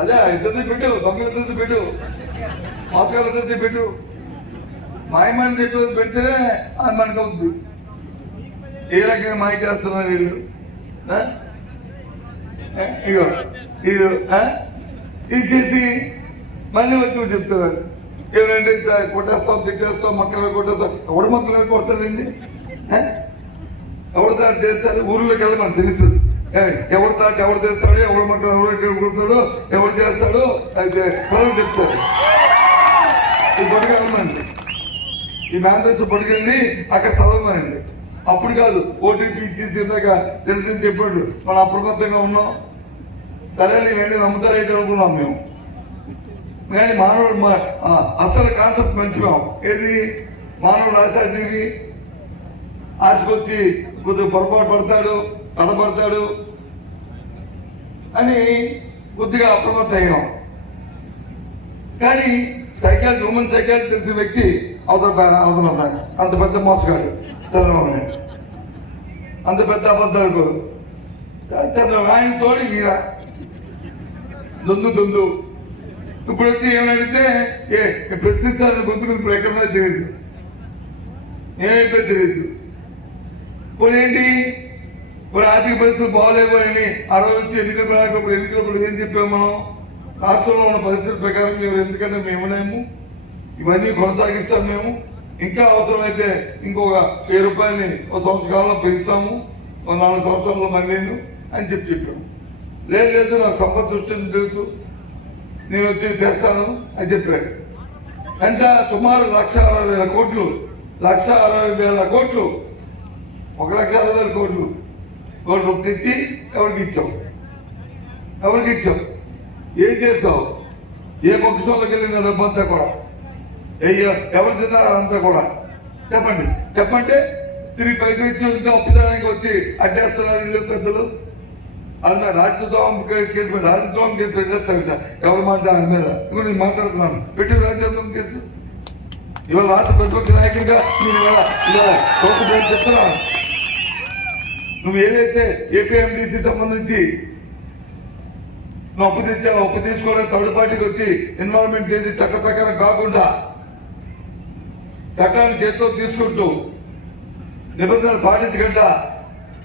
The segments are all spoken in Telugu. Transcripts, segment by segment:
అదే ఇద్దరిది పెట్టు, దొంగ ఇద్దరిది పెట్టు, మోసగాలు ఇద్దరిది పెట్టు. మాయమని చెప్పేది పెడితేనే అది మనకు అవుతుంది. ఏ రకంగా మాయ చేస్తున్నారు వీళ్ళు? ఇగో ఇది ఇది చేసి మళ్ళీ వచ్చి చెప్తున్నారు ఏమంటే కొట్టేస్తాం, తిట్టేస్తాం, మొక్కలు కొట్టేస్తాం. ఎవడు మొక్కలు కొడతారండి? ఎవరు తాడు చేస్తారు? ఊర్లోకి వెళ్ళి మనకు తెలుసు ఎవరు తాటి ఎవరు చేస్తాడో, ఎవరు మొక్కలు ఎవరు కొడతాడో, ఎవరు చేస్తాడో అయితే ప్రజలు చెప్తారు. ఈ పట్టుకెళ్ళమండి, ఈ మేనిఫెస్టో పట్టుకెళ్ళి అక్కడ చదవమనండి. అప్పుడు కాదు ఓటీపీ ఇచ్చేసి ఇందాక తెలిసింది చెప్పాడు, మనం అప్రమత్తంగా ఉన్నాం. సరే ఇవన్నీ నమ్ముతారేంటి అనుకున్నాం మేము. కానీ మానవుడు అసలు కాన్సెప్ట్ మంచిగా ఏది, మానవుడు ఆశాజీవి, ఆశకొచ్చి కొద్దిగా పొరపాటు పడతాడు, తడబడతాడు అని కొద్దిగా అప్రమత్తం అయ్యాం. కానీ హ్యూమన్ సైకాలజీ తెలిసిన వ్యక్తి అవసరం అంత పెద్ద మోసగాడు చంద్రబాబు నాయుడు, అంత పెద్ద అబద్ధాలు చంద్రబాబు ఆయన తోడు ఈయన దొందు. ఇప్పుడు వచ్చి ఏమని అడిగితే ప్రశ్నిస్తారు గొంతుకు. ఇప్పుడు ఎక్కడన్నా తెలియదు, ఏమైతే తెలియదు. ఇప్పుడు ఏంటి, ఇప్పుడు ఆర్థిక పరిస్థితులు బాగోలేవు అని ఆ రోజు వచ్చి ఎన్నికలప్పుడు ఏం చెప్పాము మనం? రాష్ట్రంలో ఉన్న పరిస్థితుల ప్రకారం మేము ఎందుకంటే మేములేము, ఇవన్నీ కొనసాగిస్తాం మేము. ఇంకా అవసరమైతే ఇంకొక 1000 రూపాయలని ఒక సంవత్సర కాలంలో పెంచుతాము, 4 సంవత్సరాల్లో మళ్ళీ అని చెప్పాము. లేదు నాకు సంపద సృష్టించి తెలుసు, నేను వచ్చి చేస్తాను అని చెప్పాడు. అంటే సుమారు 1,60,000 కోట్లు, 1,60,000 కోట్లు, 1,60,000 కోట్లు తెచ్చి ఎవరికి ఇచ్చాం? ఏం చేస్తావు? ఏ పక్షంలోకి వెళ్ళిన డబ్బంతా కూడా ఎవరు తిన్నారా అంతా కూడా చెప్పంటే తిరిగి పైకి ఇచ్చి ఇంకా ఒప్పుదానికి వచ్చి అడ్డేస్తున్నారు వీళ్ళు పెద్దలు. అన్న రాజద్రోహం కేసు పెట్టేస్తారట ఎవరు మాట దాని మీద. ఇప్పుడు నేను మాట్లాడుతున్నాను, పెట్టి రాజ్యాంగం కేసు. ఇవాళ రాష్ట్ర ప్రతిపక్ష నాయకుడిగా నేను ఇవాళ చెప్తున్నాను. నువ్వు ఏదైతే ఏపీఎండిసి సంబంధించి నువ్వు అప్పు తెచ్చావు, అప్పు తీసుకోవడానికి థర్డ్ పార్టీకి వచ్చి ఇన్వాల్వ్మెంట్ చేసి చట్ట ప్రకారం కాకుండా చట్టాన్ని చేతితో తీసుకుంటూ నిబంధనలు పాటించకుండా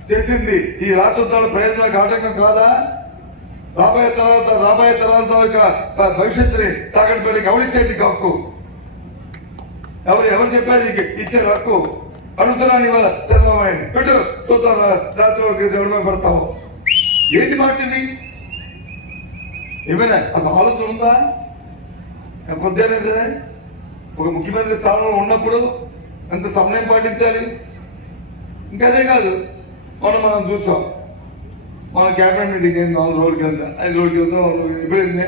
చేసింది ఈ రాష్ట్ర ప్రయోజనాలకు ఆటంకం కాదా? రాబోయే తరాలతో భవిష్యత్తుని తాకట్టు పెట్టి ఎవరిచ్చేది హక్కు? ఎవరు చెప్పారు నీకు ఇచ్చే హక్కు? అడుగుతున్నాను ఇవాళ చంద్రబాబు నాయుడు పెట్టు చూద్దాం రాత్రి వరకు ఎవరిమే పడతావు. ఏంటి మాటది? ఏమైనా అసలు ఆలోచన ఉందా? కొద్దిగా ఒక ముఖ్యమంత్రి స్థానంలో ఉన్నప్పుడు ఎంత సమయం పాటించాలి? ఇంకదే కాదు, మనం చూసాం మన క్యాబినెట్ మీటింగ్ అయింది 4 రోజులకి వెళ్తా, 5 రోజులకి వెళ్తాం. ఎప్పుడైంది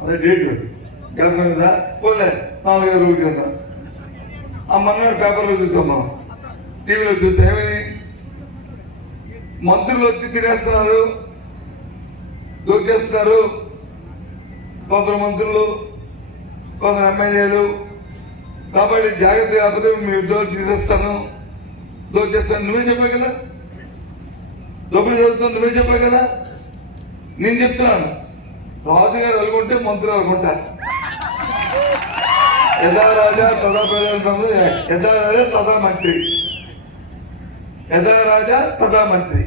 అదే డేట్ క్యాబినెట్ కదా, పోలే 4-5 రోజులకి వెళ్తాం. ఆ మన్నాడు పేపర్లో చూసాం, మనం టీవీలో చూసాం. ఏమని మంత్రులు వచ్చి తినేస్తున్నారు, దొరికేస్తున్నారు. కొందరు మంత్రులు, కొందరు ఎమ్మెల్యేలు. కాబట్టి జాగ్రత్త కాకపోతే మీ ఉద్యోగాలు తీసేస్తాను, దోచేస్తాను. నువ్వే చెప్పావు కదా, దోపిడీ చదువుతాను నువ్వే చెప్పావు కదా. నేను చెప్తున్నాను, రాజుగారు అనుకుంటే మంత్రులు అనుకుంటారు. యథా రాజా తదా ప్రజాంతంలో యథా రాజా తదా మంత్రి, యథా రాజా తదా మంత్రి.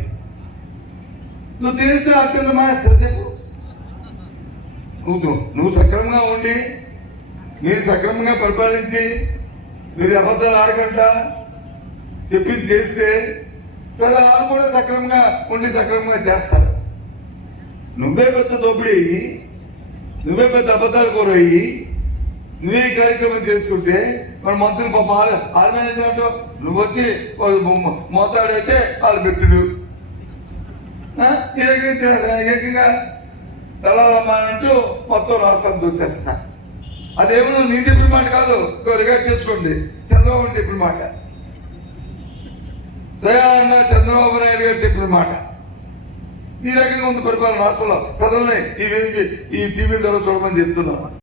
నువ్వు తినేస్తే అత్యంత మానేస్తా చెప్పు. నువ్వు సక్రమంగా ఉండి, మీరు సక్రమంగా పరిపాలించి, మీరు అబద్ధాలు ఆడకుండా చెప్పింది చేస్తే ప్రజలు కూడా సక్రమంగా ఉండి సక్రమంగా చేస్తారు. నువ్వే పెద్ద దోపిడీ, నువ్వే పెద్ద అబద్ధాలు కోరయ్యి, నువ్వే కార్యక్రమం చేసుకుంటే మన మంత్రులు ఆర్గనైజేషన్ నువ్వు వచ్చి మోతాడైతే వాళ్ళు పెట్టుడు ఏకంగా తెలాలమ్మా అంటూ మొత్తం రాష్ట్రాన్ని దొరికేస్తా. అదేమో నేను చెప్పిన మాట కాదు, రికార్డ్ చేసుకోండి. చంద్రబాబు చెప్పిన మాట, దయాన్న చంద్రబాబు నాయుడు గారు చెప్పిన మాట. ఈ రకంగా ఉంది పరిపాలన రాష్ట్రంలో. ప్రజల్ని ఈ టీవీ ద్వారా చూడమని చెప్తున్నాను.